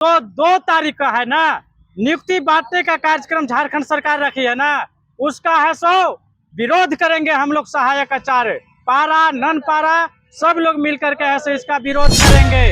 तो 2 तारीख का है ना, नियुक्ति बांटने का कार्यक्रम झारखंड सरकार रखी है ना, उसका है सो विरोध करेंगे हम लोग। सहायक आचार्य पारा नन पारा सब लोग मिलकर के ऐसे इसका विरोध करेंगे।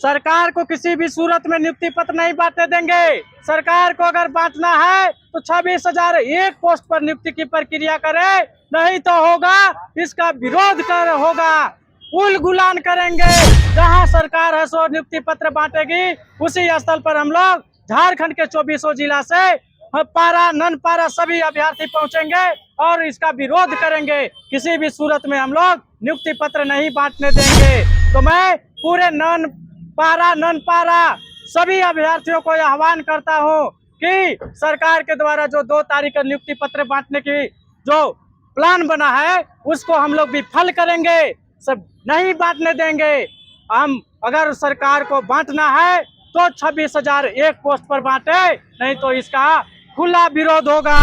सरकार को किसी भी सूरत में नियुक्ति पत्र नहीं बांटने देंगे। सरकार को अगर बांटना है तो 26,001 पोस्ट पर नियुक्ति की प्रक्रिया करे, नहीं तो होगा इसका विरोध कर होगा। उलगुलान करेंगे। जहां सरकार है सो नियुक्ति पत्र बांटेगी, उसी स्थल पर हम लोग झारखंड के 24 जिला से पारा नन पारा सभी अभ्यर्थी पहुंचेंगे और इसका विरोध करेंगे। किसी भी सूरत में हम लोग नियुक्ति पत्र नहीं बांटने देंगे। तो मैं पूरे नन पारा सभी अभ्यर्थियों को आह्वान करता हूं कि सरकार के द्वारा जो 2 तारीख का नियुक्ति पत्र बांटने की जो प्लान बना है उसको हम लोग विफल करेंगे, सब नहीं बांटने देंगे। हम अगर सरकार को बांटना है तो 26,001 पोस्ट पर बांटे, नहीं तो इसका खुला विरोध होगा।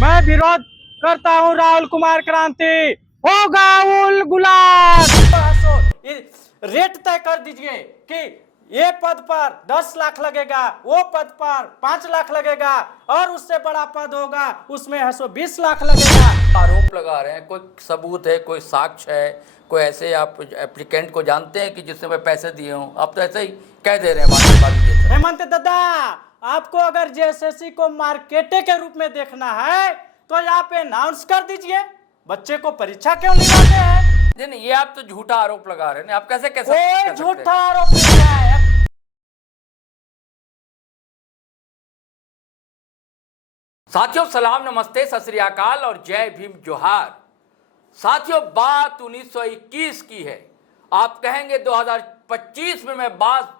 मैं विरोध करता हूं। राहुल कुमार क्रांति होगा उलगुलान। रेट तय कर दीजिए कि ये पद पर 10 लाख लगेगा, वो पद पर 5 लाख लगेगा, और उससे बड़ा पद होगा उसमें है सो 20 लाख लगेगा। आरोप लगा रहे हैं, कोई सबूत है, कोई साक्ष्य है, कोई ऐसे आप एप्लीकेंट को जानते हैं कि जिससे मैं पैसे दिए हूं? आप तो ऐसे ही कह दे रहे हैं। हेमंत दादा, आपको अगर जेएसएससी को मार्केटे के रूप में देखना है तो यहाँ पे अनाउंस कर दीजिए। बच्चे को परीक्षा क्यों नहीं लाते हैं? नहीं, ये आप तो झूठा आरोप लगा रहे हैं। आप कैसे कोई झूठा आरोप नहीं है। साथियों, सलाम, नमस्ते, सत श्री अकाल और जय भीम जोहार। साथियों, बात 1921 की है। आप कहेंगे 2025 में मैं बात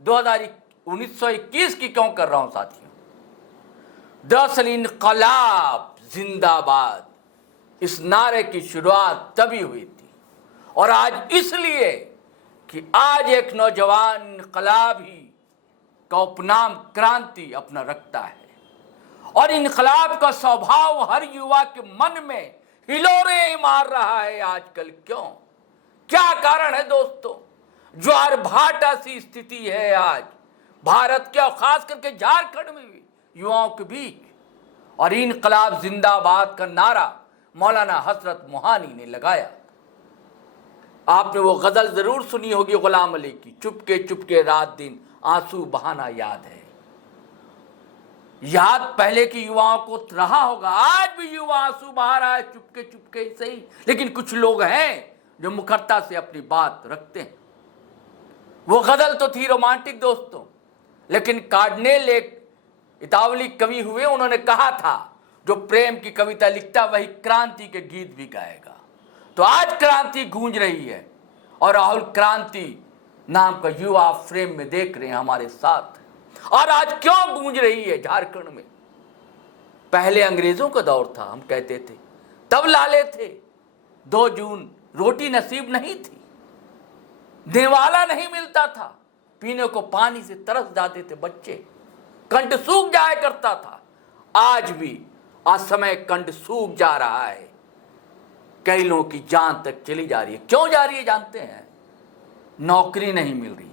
1921 की क्यों कर रहा हूं? साथियों, दरअसल इनकलाब जिंदाबाद इस नारे की शुरुआत तभी हुई थी, और आज इसलिए कि आज एक नौजवान इनकलाबी का उपनाम क्रांति अपना रखता है, और इनकलाब का स्वभाव हर युवा के मन में हिलोरे मार रहा है आजकल। क्यों? क्या कारण है दोस्तों? ज्वार भाटा सी स्थिति है आज भारत के और खास करके झारखंड में भी युवाओं के बीच, और इनकलाब जिंदाबाद का नारा मौलाना हजरत मोहानी ने लगाया। आपने वो गजल जरूर सुनी होगी गुलाम अली की, चुपके चुपके रात दिन आंसू बहाना याद है। याद पहले की युवाओं को रहा होगा, आज भी युवा आंसू बहा रहा है चुपके चुपके सही, लेकिन कुछ लोग हैं जो मुखरता से अपनी बात रखते हैं। वो गजल तो थी रोमांटिक दोस्तों, लेकिन कार्डनेल एक इतावली कवि हुए, उन्होंने कहा था जो प्रेम की कविता लिखता वही क्रांति के गीत भी गाएगा। तो आज क्रांति गूंज रही है, और राहुल क्रांति नाम का युवा फ्रेम में देख रहे हैं हमारे साथ। और आज क्यों गूंज रही है झारखंड में? पहले अंग्रेजों का दौर था, हम कहते थे, तब लाले थे। 2 जून रोटी नसीब नहीं थी, नेवाला नहीं मिलता था, पीने को पानी से तरस जाते थे बच्चे, कंठ सूख जाया करता था। आज भी असमय कंठ सूख जा रहा है, कई लोगों की जान तक चली जा रही है। क्यों जा रही है जानते हैं? नौकरी नहीं मिल रही,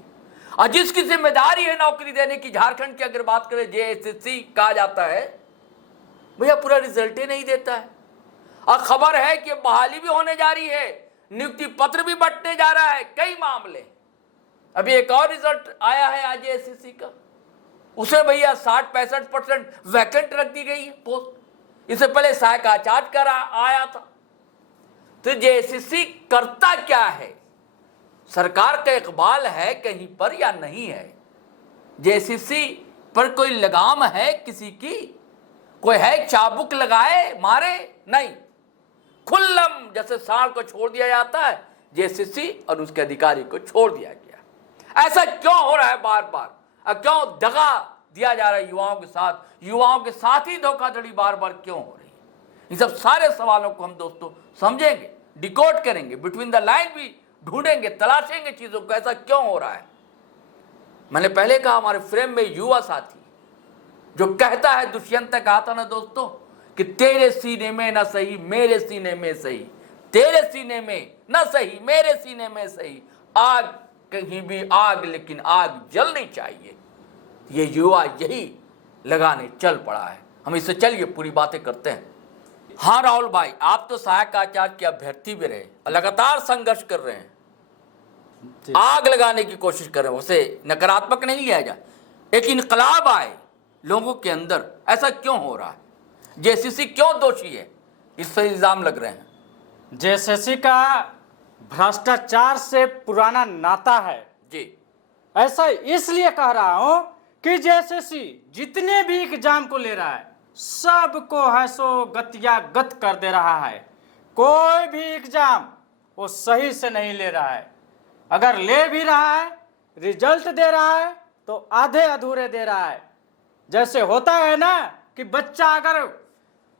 और जिसकी जिम्मेदारी है नौकरी देने की, झारखंड की अगर बात करें जेएसएससी कहा जाता है, भैया पूरा रिजल्ट ही नहीं देता है। और खबर है कि बहाली भी होने जा रही है, नियुक्ति पत्र भी बंटने जा रहा है, कई मामले। अभी एक और रिजल्ट आया है आज जेएसएससी का, उसे भैया 60-65% वैकेंट रख दी गई है पोस्ट। इससे पहले सहायक आचार्य का आया था। तो जेएसएससी करता क्या है? सरकार का इकबाल है कहीं पर या नहीं है? जेएसएससी पर कोई लगाम है किसी की? कोई है चाबुक लगाए मारे? नहीं, खुल्लम जैसे सांड को छोड़ दिया जाता है, जेएसएससी और उसके अधिकारी को छोड़ दिया गया। ऐसा क्यों हो रहा है बार बार? क्यों दगा दिया जा रहा है युवाओं के साथ? युवाओं के साथ ही धोखाधड़ी बार बार क्यों हो रही है? इन सब सारे सवालों को हम दोस्तों समझेंगे, डिकोड करेंगे, बिटवीन द लाइन भी ढूंढेंगे, तलाशेंगे चीजों को, ऐसा क्यों हो रहा है। मैंने पहले कहा हमारे फ्रेम में युवा साथी जो कहता है, दुष्यंत ने कहा था ना दोस्तों कि तेरे सीने में न सही मेरे सीने में सही, तेरे सीने में न सही मेरे सीने में सही, आग कहीं भी आग, लेकिन आग जलनी चाहिए। ये युवा यही लगाने चल पड़ा है। हम इससे चलिए पूरी बातें करते हैं। हाँ राहुल भाई, आप तो सहायक आचार्य के अभ्यर्थी भी रहे और लगातार संघर्ष कर रहे हैं, आग लगाने की कोशिश कर रहे हैं। उसे नकारात्मक नहीं लिया जाए, एक इनकलाब आए लोगों के अंदर, ऐसा क्यों हो रहा है? जेसीसी क्यों दोषी है? इस पर इल्जाम लग रहे हैं। जेएसएससी का भ्रष्टाचार से पुराना नाता है जी, ऐसा इसलिए कह रहा हूं कि जेएसएससी जितने भी एग्जाम को ले रहा है सबको है सो गतिया गत कर दे रहा है। कोई भी एग्जाम वो सही से नहीं ले रहा है। अगर ले भी रहा है, रिजल्ट दे रहा है तो आधे अधूरे दे रहा है। जैसे होता है ना कि बच्चा अगर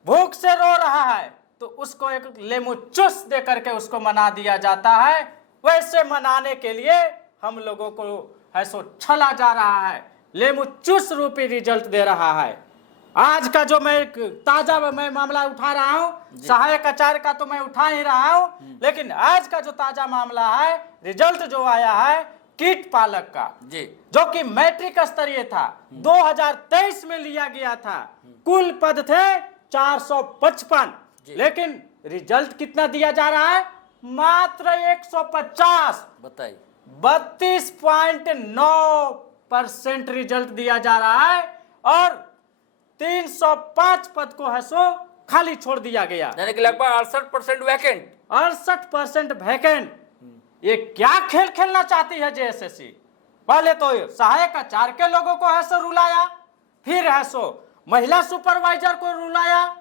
भूख से रो रहा है तो उसको एक लेमू चूस दे करके उसको मना दिया जाता है, वैसे मनाने के लिए हम लोगों को है सो छला जा रहा है, लेमू चूस रूपी रिजल्ट दे रहा है। आज का जो मैं ताजा मैं मामला उठा रहा हूं, सहायक आचार्य का तो मैं उठा ही रहा हूं, लेकिन आज का जो ताजा मामला है, रिजल्ट जो आया है कीट पालक का जी, जो कि मैट्रिक स्तरीय था, 2023 में लिया गया था। कुल पद थे 455, लेकिन रिजल्ट कितना दिया जा रहा है? मात्र 150। बताइए। 32.9% रिजल्ट दिया जा रहा है और 305 पद को है सो खाली छोड़ दिया गया, यानी कि लगभग 68% वैकेंट। 68% वैकेंट। ये क्या खेल खेलना चाहती है जेएसएससी? पहले तो सहायक आचार्य के लोगों को है सो रुलाया, फिर है सो महिला सुपरवाइजर को रुलाया,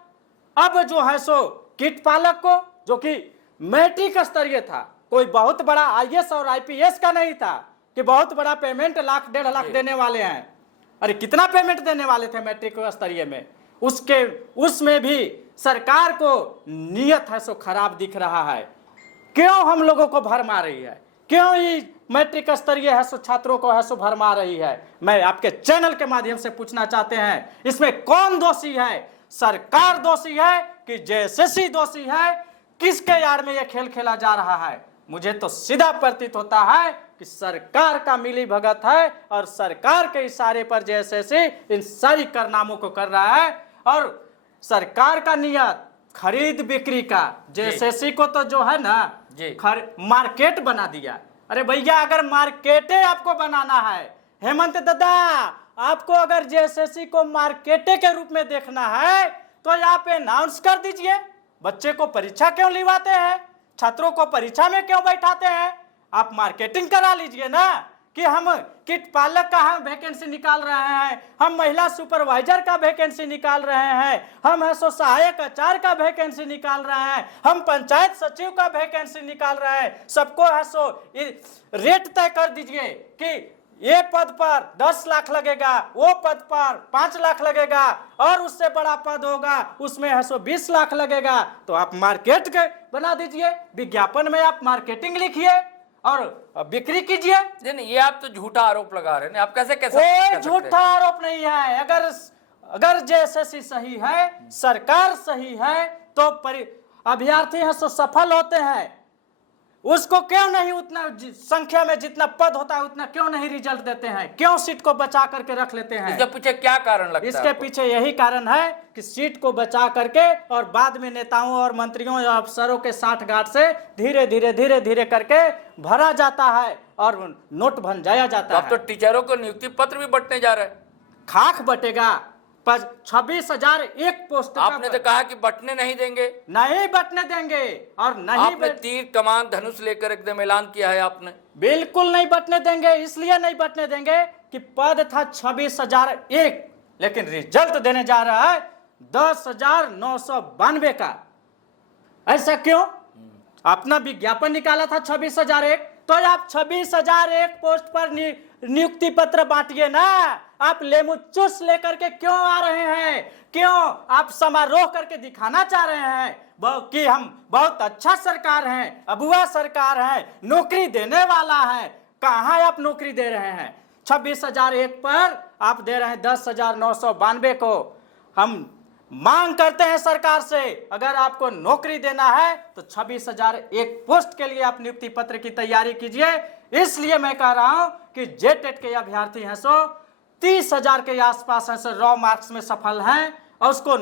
अब जो है सो कीट पालक को, जो कि मैट्रिक स्तरीय था, कोई बहुत बड़ा आईएएस और आईपीएस का नहीं था कि बहुत बड़ा पेमेंट 1 डेढ़ लाख देने वाले हैं। अरे कितना पेमेंट देने वाले थे मैट्रिक स्तरीय में? उसमें भी सरकार को नियत है सो खराब दिख रहा है। क्यों हम लोगों को भरमा रही है? क्यों ये मैट्रिक स्तरीय है सो छात्रों को है सो भरमा रही है? मैं आपके चैनल के माध्यम से पूछना चाहते हैं, इसमें कौन दोषी है? सरकार दोषी है कि जेएसएससी दोषी है? किसके यार में यह खेल खेला जा रहा है? मुझे तो सीधा प्रतीत होता है कि सरकार का मिली भगत है और सरकार के इशारे पर जेएसएससी इन सारी कारनामों को कर रहा है। और सरकार का नियत खरीद बिक्री का, जेएसएससी को तो जो है ना मार्केट बना दिया। अरे भैया, अगर मार्केटे आपको बनाना है, हेमंत दादा, आपको अगर जेएसएससी को मार्केटे के रूप में देखना है तो यहाँ पे अनाउंस कर दीजिए। बच्चे को परीक्षा क्यों लिवाते हैं? छात्रों को परीक्षा में क्यों बैठाते हैं? आप मार्केटिंग करा लीजिए ना कि हम कीट पालक का हम वैकेंसी निकाल रहे हैं, हम महिला सुपरवाइजर का वैकेंसी निकाल रहे हैं, हम है सो सहायक आचार्य का वैकेंसी निकाल रहे हैं, हम पंचायत सचिव का वैकेंसी निकाल रहे हैं। सबको है सो रेट तय कर दीजिए कि ये पद पर 10 लाख लगेगा, वो पद पर 5 लाख लगेगा, और उससे बड़ा पद होगा उसमें है सो 20 लाख लगेगा। तो आप मार्केट के बना दीजिए, विज्ञापन में आप मार्केटिंग लिखिए और बिक्री कीजिए। नहीं, ये आप तो झूठा आरोप लगा रहे हैं। आप कैसे कोई झूठा आरोप नहीं है। अगर जेएसएससी सही है, सरकार सही है, तो अभ्यर्थी है सो सफल होते हैं। उसको क्यों नहीं उतना संख्या में जितना पद होता है उतना क्यों नहीं रिजल्ट देते हैं? क्यों सीट को बचा करके रख लेते हैं? इसके पीछे क्या कारण लगता है? इसके पीछे यही कारण है कि सीट को बचा करके और बाद में नेताओं और मंत्रियों या अफसरों के साठगांठ से धीरे धीरे करके भरा जाता है और नोट बन जाया जाता है। अब तो टीचरों को नियुक्ति पत्र भी बंटने जा रहे हैं। खाक बटेगा 26,001 पोस्ट। आपने तो कहा कि बंटने नहीं देंगे। नहीं बंटने देंगे, और नहीं आपने तीर कमान धनुष लेकर एकदम ऐलान किया है आपने। बिल्कुल नहीं बंटने देंगे। इसलिए नहीं बंटने देंगे कि पद था 26,001, लेकिन रिजल्ट देने जा रहा है 10,992 का। ऐसा क्यों? अपना विज्ञापन निकाला था 26,001, तो आप 26,001 पोस्ट पर नियुक्ति पत्र बांटिए ना। आप लेमू चूस लेकर के क्यों आ रहे हैं? क्यों आप समारोह करके दिखाना चाह रहे हैं कि हम बहुत अच्छा सरकार हैं, अबुआ सरकार है, नौकरी देने वाला है? कहाँ आप नौकरी दे रहे हैं? 26,001 पर आप दे रहे हैं 10,992 को। हम मांग करते हैं सरकार से, अगर आपको नौकरी देना है तो 26,001 पोस्ट के लिए आप नियुक्ति पत्र की तैयारी कीजिए। इसलिए मैं कह रहा हूं कि जेटेट के अभ्यर्थी हैं सो 30,000 के आसपास है सो रॉ मार्क्स में सफल हैं, और उसको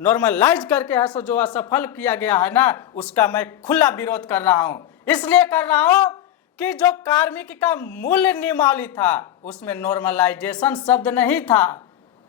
नॉर्मलाइज करके है सो जो असफल किया गया है ना, उसका मैं खुला विरोध कर रहा हूं। इसलिए कर रहा हूं कि जो कार्मिक का मूल्य नियमावली था उसमें नॉर्मलाइजेशन शब्द नहीं था।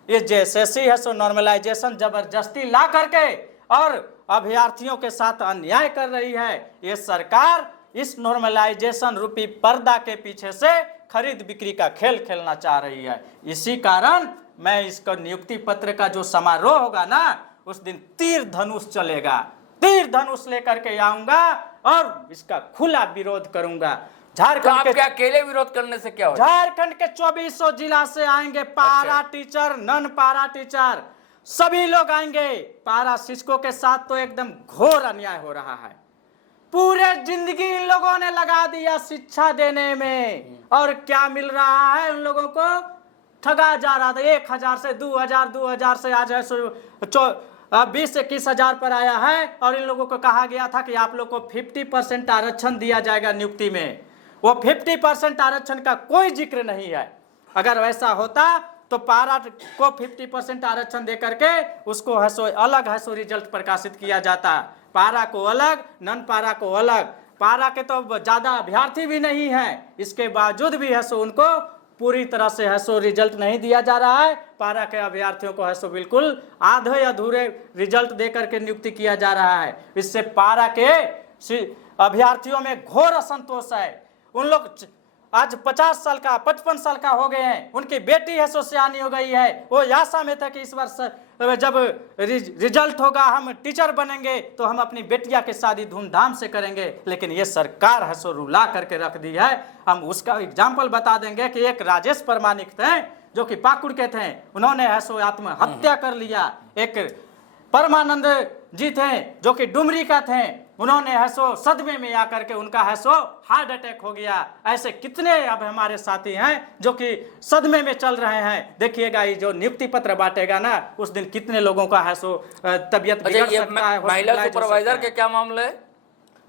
ये जैसे है सो नॉर्मलाइजेशन जबरदस्ती ला करके और अभ्यर्थियों के साथ अन्याय कर रही है। ये सरकार इस नॉर्मलाइजेशन रूपी पर्दा के पीछे से खरीद बिक्री का खेल खेलना चाह रही है। इसी कारण मैं इसका नियुक्ति पत्र का जो समारोह होगा ना, उस दिन तीर धनुष चलेगा, तीर धनुष लेकर के आऊंगा और इसका खुला विरोध करूंगा। तो आप क्या अकेले विरोध करने से क्या होगा? झारखंड के 2400 जिला से आएंगे पारा टीचर, नन पारा टीचर, सभी लोग आएंगे। पारा शिक्षकों के साथ तो एकदम घोर अन्याय हो रहा है। पूरे जिंदगी इन लोगों ने लगा दिया शिक्षा देने में, और क्या मिल रहा है? उन लोगों को ठगा जा रहा था। 1,000 से 2,000 से आज है 20-21,000 पर आया है, और इन लोगों को कहा गया था कि आप लोग को 50% आरक्षण दिया जाएगा नियुक्ति में। वो 50% आरक्षण का कोई जिक्र नहीं है। अगर वैसा होता तो पारा को 50% आरक्षण देकर के उसको हसो अलग हसो रिजल्ट प्रकाशित किया जाता। पारा को अलग, नन पारा को अलग। पारा के तो ज्यादा अभ्यर्थी भी नहीं है, इसके बावजूद भी है सो उनको पूरी तरह से है सो रिजल्ट नहीं दिया जा रहा है। पारा के अभ्यर्थियों को है सो बिल्कुल आधे अधूरे रिजल्ट देकर के नियुक्ति किया जा रहा है। इससे पारा के अभ्यर्थियों में घोर असंतोष है। उन लोग आज 50 साल का 55 साल का हो गए हैं, उनकी बेटी है सो सियानी हो गई है। वो आशा में था कि इस वर्ष जब रिजल्ट होगा हम टीचर बनेंगे तो हम अपनी बेटिया की शादी धूमधाम से करेंगे, लेकिन ये सरकार है सो रुला करके रख दी है। हम उसका एग्जाम्पल बता देंगे कि एक राजेश प्रमाणिक थे जो कि पाकुड़ के थे, उन्होंने है सो आत्महत्या कर लिया। एक परमानंद जी थे जो कि डुमरी का थे, उन्होंने है सो सदमे में आकर के उनका है सो हार्ट अटैक हो गया। ऐसे कितने अब हमारे साथी हैं जो कि सदमे में चल रहे हैं। देखिएगा ये जो नियुक्ति पत्र बांटेगा ना, उस दिन कितने लोगों का है सो तबियत बिगड़ सकता है। महिला सुपरवाइजर के क्या मामले है?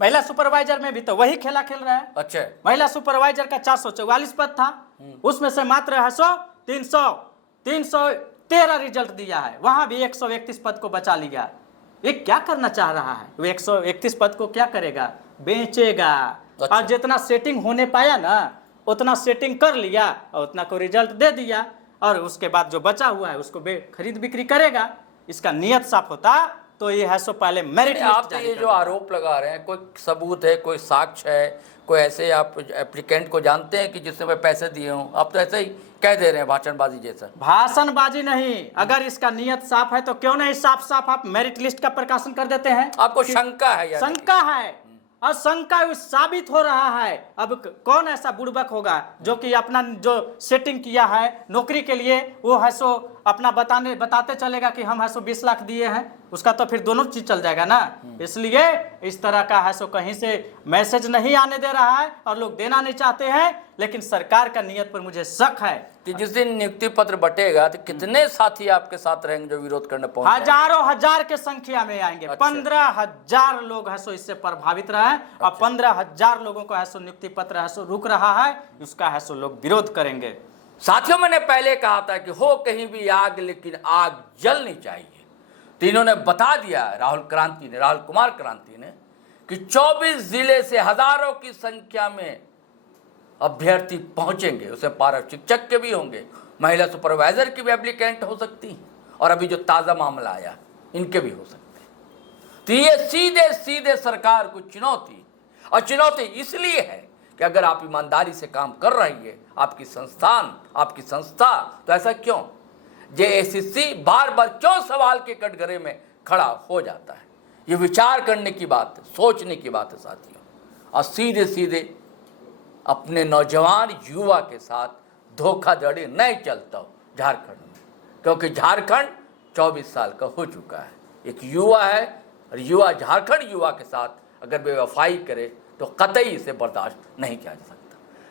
महिला सुपरवाइजर में भी तो वही खेला खेल रहा है। अच्छा, महिला सुपरवाइजर का 444 पद था, उसमें से मात्र है सो 313 रिजल्ट दिया है। वहां भी 131 पद को बचा लिया। ये क्या करना चाह रहा है? वो 131 पद को क्या करेगा? बेचेगा। अच्छा। और जितना सेटिंग होने पाया ना उतना सेटिंग कर लिया और उतना को रिजल्ट दे दिया, और उसके बाद जो बचा हुआ है उसको खरीद बिक्री करेगा। इसका नियत साफ होता तो ये है सो पहले मेरिट लिस्ट आप तो ये जो आरोप लगा रहे हैं, कोई सबूत है, कोई साक्ष्य है, कोई ऐसे आप एप्लीकेंट को जानते हैं कि जिससे मैं पैसे दिए हूं? आप तो ऐसे ही कह दे रहे हैं भाषणबाजी जैसा। भाषणबाजी नहीं, अगर इसका नियत साफ है तो क्यों नहीं साफ साफ आप मेरिट लिस्ट का प्रकाशन कर देते हैं? आपको शंका है? शंका है, और शंका साबित हो रहा है। अब कौन ऐसा बुड़बक होगा जो कि अपना जो सेटिंग किया है नौकरी के लिए वो है सो अपना बताते चलेगा कि हम है सो 20 लाख दिए हैं, उसका तो फिर दोनों चीज चल जाएगा ना। इसलिए इस तरह का है सो कहीं से मैसेज नहीं आने दे रहा है और लोग देना नहीं चाहते हैं, लेकिन सरकार का नियत पर मुझे शक है कि जिस दिन नियुक्ति पत्र बटेगा तो कितने साथी आपके साथ रहेंगे जो विरोध करने पहुंचे? हजारों हजार के संख्या में आएंगे। अच्छा। 15,000 लोग है सो इससे प्रभावित रहे, और 15,000 लोगों को है सो नियुक्ति पत्र है सो रुक रहा है, उसका है सो लोग विरोध करेंगे। साथियों, मैंने पहले कहा था कि हो कहीं भी आग लेकिन आग जलनी चाहिए। तो इन्होंने बता दिया, राहुल कुमार क्रांति ने, कि 24 जिले से हजारों की संख्या में अभ्यर्थी पहुंचेंगे। उसमें पारा शिक्षक के भी होंगे, महिला सुपरवाइजर की भी एप्लीकेंट हो सकती है, और अभी जो ताज़ा मामला आया इनके भी हो सकते हैं। तो ये सीधे सीधे सरकार को चुनौती, और चुनौती इसलिए है कि अगर आप ईमानदारी से काम कर रही है आपकी संस्था, तो ऐसा क्यों जेएसएससी बार बार क्यों सवाल के कटघरे में खड़ा हो जाता है? ये विचार करने की बात है, सोचने की बात है साथियों। और सीधे सीधे अपने नौजवान युवा के साथ धोखाधड़ी नहीं चलता हो झारखंड में, क्योंकि झारखंड 24 साल का हो चुका है। एक युवा है, और युवा झारखंड युवा के साथ अगर बेवफाई करे तो कतई इसे बर्दाश्त नहीं किया जा सकता।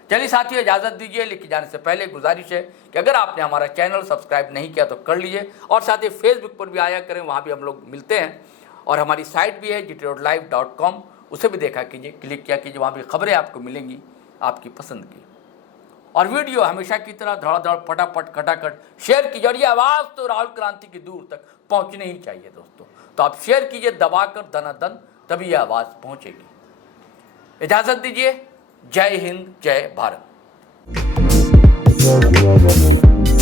चलिए साथियों, इजाज़त दीजिए, लेकिन जाने से पहले गुजारिश है कि अगर आपने हमारा चैनल सब्सक्राइब नहीं किया तो कर लीजिए, और साथ ही फेसबुक पर भी आया करें, वहाँ भी हम लोग मिलते हैं। और हमारी साइट भी है gtroadlive.com, उसे भी देखा कीजिए, क्लिक किया कीजिए, वहाँ भी खबरें आपको मिलेंगी। आपकी पसंद की। और वीडियो हमेशा की तरह धड़ाधड़ फटाफट खटाखट शेयर कीजिए, और ये आवाज़ तो राहुल क्रांति की दूर तक पहुंचनी ही चाहिए दोस्तों। तो आप शेयर कीजिए दबाकर दनादन, तभी ये आवाज़ पहुंचेगी। इजाज़त दीजिए। जय हिंद, जय भारत।